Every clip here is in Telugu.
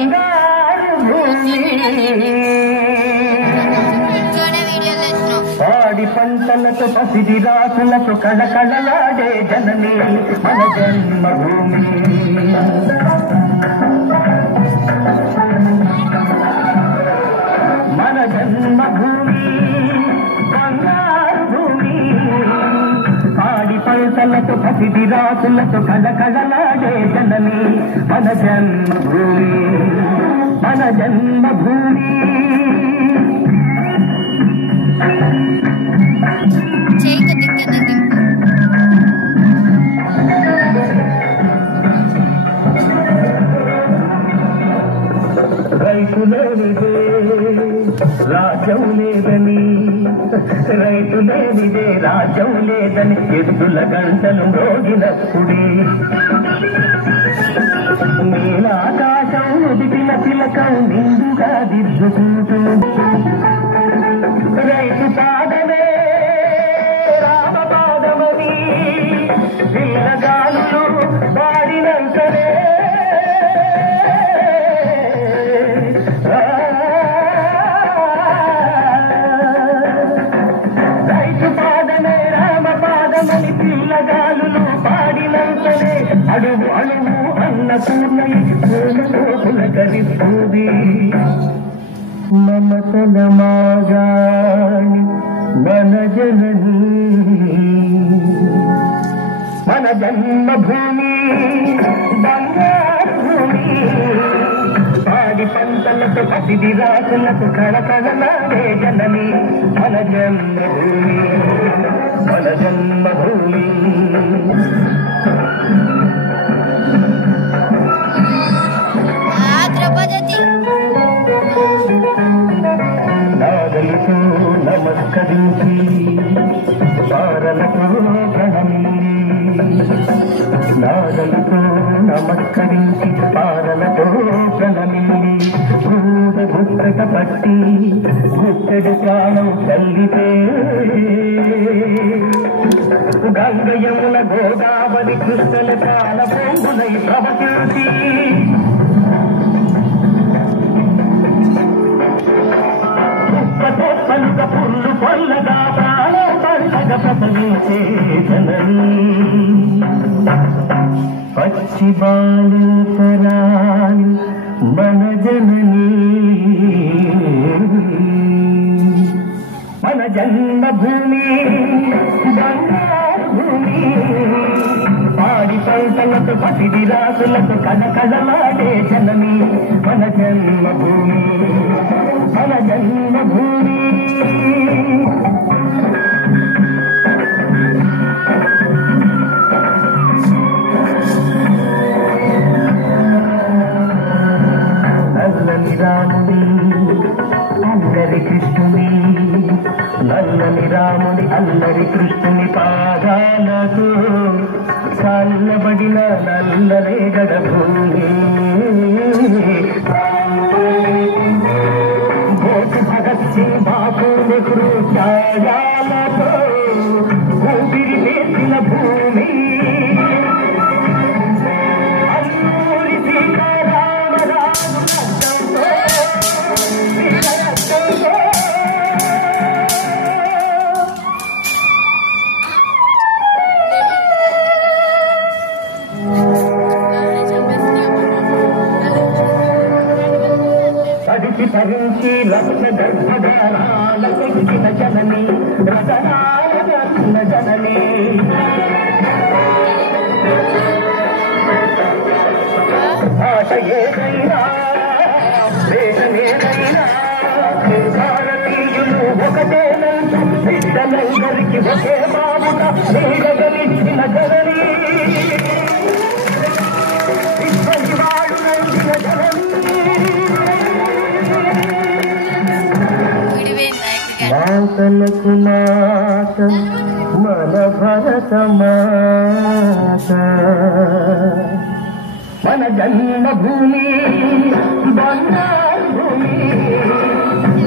బంగారు భూమి పాడి పంటలతో పసిడి రాసులతో కళకళలాడే జనని మన జన్మభూమి మన జన్మభూమి బంగారు భూమి పాడి పంటలతో పసిడి రాసులతో కళకళలాడే జనని మన జన్మభూమి మన జన్మభూమి రైతు లేనిదే రాజ్యం లేదని రైతు లేనిదే రాజ్యం లేదని ఎద్దుల గంటలు మ్రోగినప్పుడే నీలాకాశం ఉదిపిన తిలకం నిండుగా దిద్దుకుంటూ రైతు పాదమే రామ పాదమని పిల్లగాలు వాడినంతనే రైతు పాదమే రామ పాదమని పిల్లగాలు పాడినంతనే అడుగు అడుగు అన్నపూర్ణై పూలలో పులకరిస్తుంది మమతల మాగాణి మన జనని మన జన్మభూమి బంగారు భూమి పాడి పంటలతో పసిడి రాసులకు కళకళలాడే జనని మన జన్మభూమి మన జన్మభూమి నాగలితో నమస్కరించి పారలతో ప్రణమిల్లి నాగలితో నమస్కరించి పారలతో ప్రణమిల్లి క్రూర గుట్టక పట్టి గుట్టడి ప్రాణం చల్లితే గంగ యమున గోదావరి కృష్ణల కాల పొంగులై ప్రవహించి పలుక పుల్లు పొల్లగా ప్రాణం పండగ ప్రసవించే జనని పచ్చి బాలింతరాని మన జనని మన జన్మభూమి బంగారు భూమి పాడి పంటలతో పసిడి రాసులతో కళకళలాడే జనని మన జన్మభూమి మన జన్మభూమి నల్లని రాముడి అల్లరి కృష్ణుని నల్లని రాముడి అల్లరి కృష్ణుని పాదాలతో చల్లబడిన నల్లరేగడ భూమి భగత్ సింగ్ బాపు నెహ్రూ ఛాయాలతో ఊపిరి వేసిన భూమి అల్లూరి సీతారామరాజు రక్తంతో తడిచి తరించి లక్ష గర్భగారాలకు ఇచ్చిన జనని రతనాల జనని ఆట ఏదైనా దేశమేదైనా భారతీయులు ఒకటేనంటూ బిడ్డలందరికీ ఒకే మామున నీడగలిచ్చిన జనని ఇప్పటివాడు నందిన జనని మాతలకు మాత మన భరత మాత మన జన్మభూమి బంగారు భూమి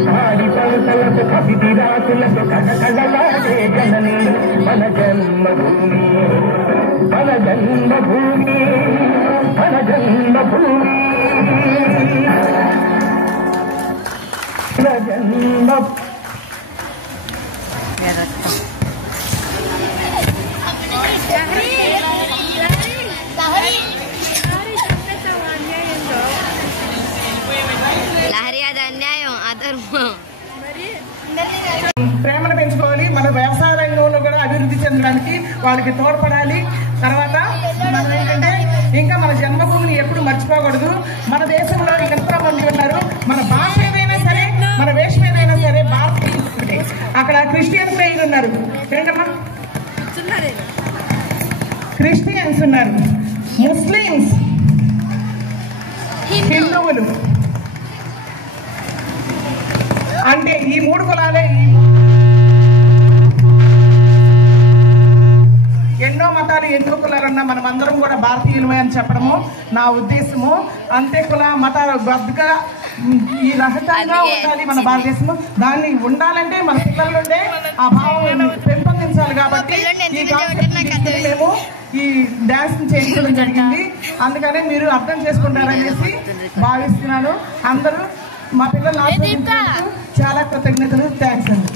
పాడి పంటలకు పసిడి రాసులకు కళకళలాడే జనని మన జన్మభూమి మన జన్మభూమి మన జన్మభూమి వాళ్ళకి తోడ్పడాలి. తర్వాత మనం ఏంటంటే ఇంకా మన జన్మభూమిని ఎప్పుడు మర్చిపోకూడదు. మన దేశంలో ఎంతో మంది ఉన్నారు. మన భాష ఏదైనా సరే, మన వేషం ఏదైనా సరే భారతీయులే. అక్కడ క్రిస్టియన్స్ ఉన్నారు, ఏంటమ్మా క్రిస్టియన్స్ ఉన్నారు, ముస్లిమ్స్, హిందువులు, అంటే ఈ 3 కులాలే. ఎన్నో మతాలు ఎన్నో కులాలన్నా మనం అందరం కూడా భారతీయులమే అని చెప్పడము నా ఉద్దేశము. అంతే కుల మతాలు గొప్పగా ఈ రహస్యంగా ఉండాలి మన భారతదేశము. దాన్ని ఉండాలంటే మన పిల్లల నుండే ఆ భావం పెంపొందించాలి. కాబట్టి ఈ కాన్సెప్ట్ మేము ఈ డాన్స్ చేయించడం జరిగింది. అందుకనే మీరు అర్థం చేసుకుంటారనేసి భావిస్తున్నాను. అందరూ మా పిల్లలు చాలా కృతజ్ఞతలు. థ్యాంక్స్ అండి.